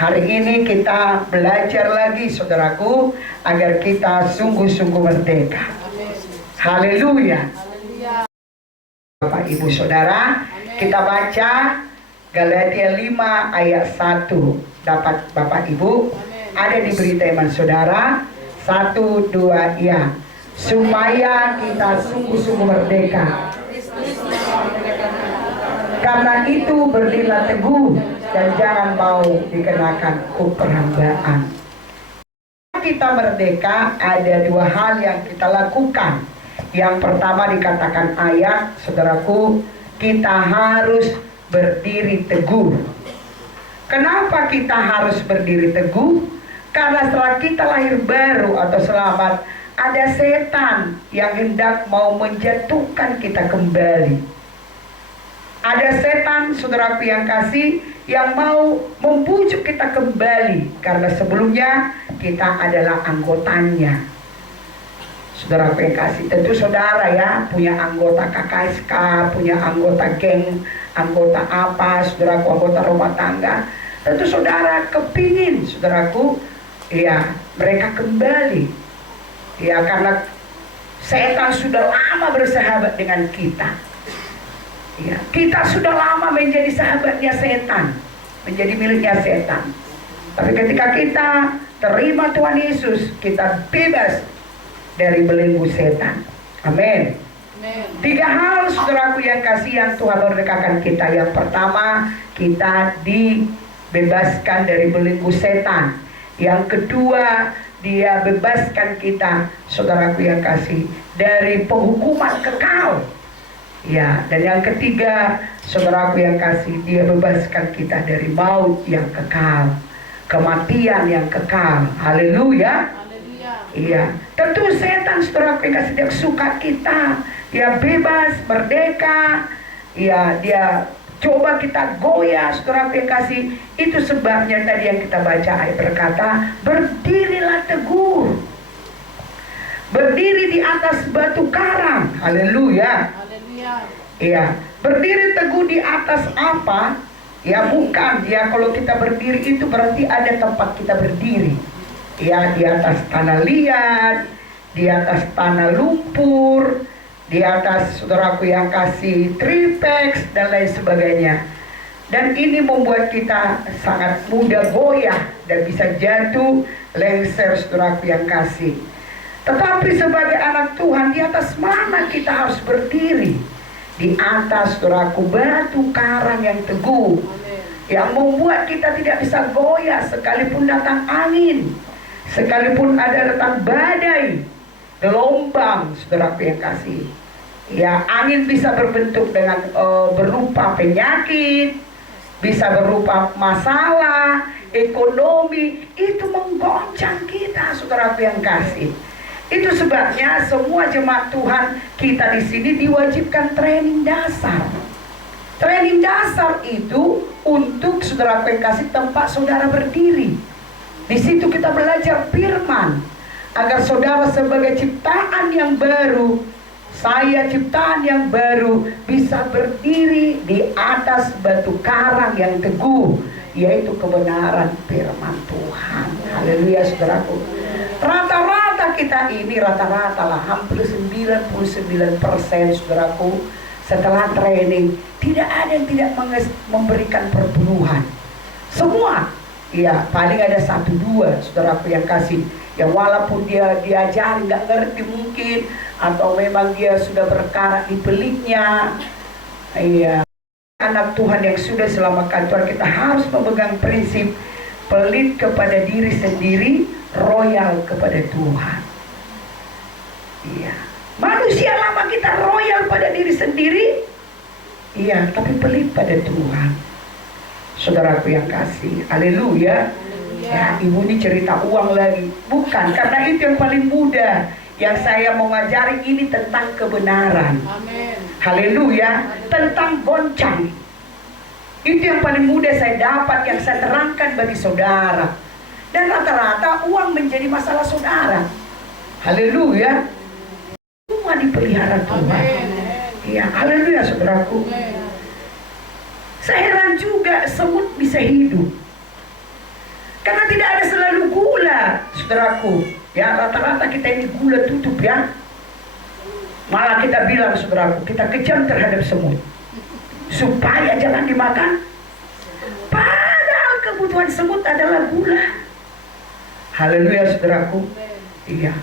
Hari ini kita belajar lagi saudaraku, agar kita sungguh-sungguh merdeka. Haleluya. Bapak Ibu Saudara, kita baca Galatia 5 ayat 1. Dapat Bapak Ibu? Ada di berita iman saudara. 1, 2, ya. Supaya kita sungguh-sungguh merdeka. Karena itu berdirilah teguh dan jangan mau dikenakan hukum perhambaan. Kita merdeka, ada dua hal yang kita lakukan. Yang pertama dikatakan ayat, saudaraku, kita harus berdiri teguh. Kenapa kita harus berdiri teguh? Karena setelah kita lahir baru atau selamat, ada setan yang hendak mau menjatuhkan kita kembali. Ada setan, saudaraku yang kasih, yang mau membujuk kita kembali. Karena sebelumnya kita adalah anggotanya. Saudaraku yang kasih, tentu saudara ya, punya anggota KKSK, punya anggota geng, anggota apa, saudaraku, anggota rumah tangga. Tentu saudara kepingin, saudaraku, ya mereka kembali. Ya karena setan sudah lama bersahabat dengan kita. Ya, kita sudah lama menjadi sahabatnya setan, menjadi miliknya setan. Tapi ketika kita terima Tuhan Yesus, kita bebas dari belenggu setan. Amin. 3 hal saudaraku yang kasih yang Tuhan merdekakan kita. Yang pertama, kita dibebaskan dari belenggu setan. Yang kedua, Dia bebaskan kita, saudaraku yang kasih, dari penghukuman kekal. Ya, dan yang ketiga, saudaraku yang kasih, Dia bebaskan kita dari maut yang kekal, kematian yang kekal. Haleluya. Iya, tentu setan, saudaraku yang kasih, dia suka kita, ya bebas, merdeka. Ya, dia coba kita goyah, saudaraku yang kasih. Itu sebabnya tadi yang kita baca ayat berkata, berdirilah teguh, berdiri di atas batu karang. Haleluya. Iya, berdiri teguh di atas apa? Ya bukan, ya kalau kita berdiri itu berarti ada tempat kita berdiri. Ya di atas tanah liat, di atas tanah lumpur, di atas, saudaraku yang kasih, tripex dan lain sebagainya. Dan ini membuat kita sangat mudah goyah dan bisa jatuh, lengser, saudaraku yang kasih. Tetapi sebagai anak Tuhan, di atas mana kita harus berdiri? Di atas, saudaraku, batu karang yang teguh. Amen. Yang membuat kita tidak bisa goyah sekalipun datang angin, sekalipun ada datang badai, gelombang, saudaraku yang kasih. Ya, angin bisa berbentuk dengan berupa penyakit, bisa berupa masalah ekonomi, itu menggoncang kita, saudaraku yang kasih. Itu sebabnya semua jemaat Tuhan kita di sini diwajibkan training dasar. Training dasar itu untuk, saudaraku yang kasih, tempat saudara berdiri. Di situ kita belajar firman, agar saudara sebagai ciptaan yang baru, saya ciptaan yang baru, bisa berdiri di atas batu karang yang teguh, yaitu kebenaran firman Tuhan. Haleluya, saudaraku. Rata-rata kita ini, rata-rata lah, hampir 99% saudaraku, setelah training tidak ada yang tidak memberikan perburuhan. Semua, ya paling ada 1-2 saudaraku yang kasih, yang walaupun dia diajari nggak ngerti mungkin, atau memang dia sudah berkarat di peliknya. Iya, anak Tuhan yang sudah selamatkan Tuhan, kita harus memegang prinsip pelit kepada diri sendiri, royal kepada Tuhan. Iya, manusia lama kita royal pada diri sendiri, iya, tapi pelit pada Tuhan. Saudaraku yang kasih, haleluya. Ya, ibu ini cerita uang lagi, bukan, karena itu yang paling mudah. Yang saya mau ngajari ini tentang kebenaran. Amin. Haleluya, tentang goncang. Itu yang paling mudah saya dapat, yang saya terangkan bagi saudara. Dan rata-rata uang menjadi masalah saudara. Haleluya. Semua dipelihara Tuhan. Iya, haleluya saudaraku. Saya heran juga semut bisa hidup. saudaraku, ya rata-rata kita ini gula tutup ya. Malah kita bilang saudaraku, kita kejam terhadap semut supaya jangan dimakan. Padahal kebutuhan semut adalah gula. Haleluya saudaraku. Iya.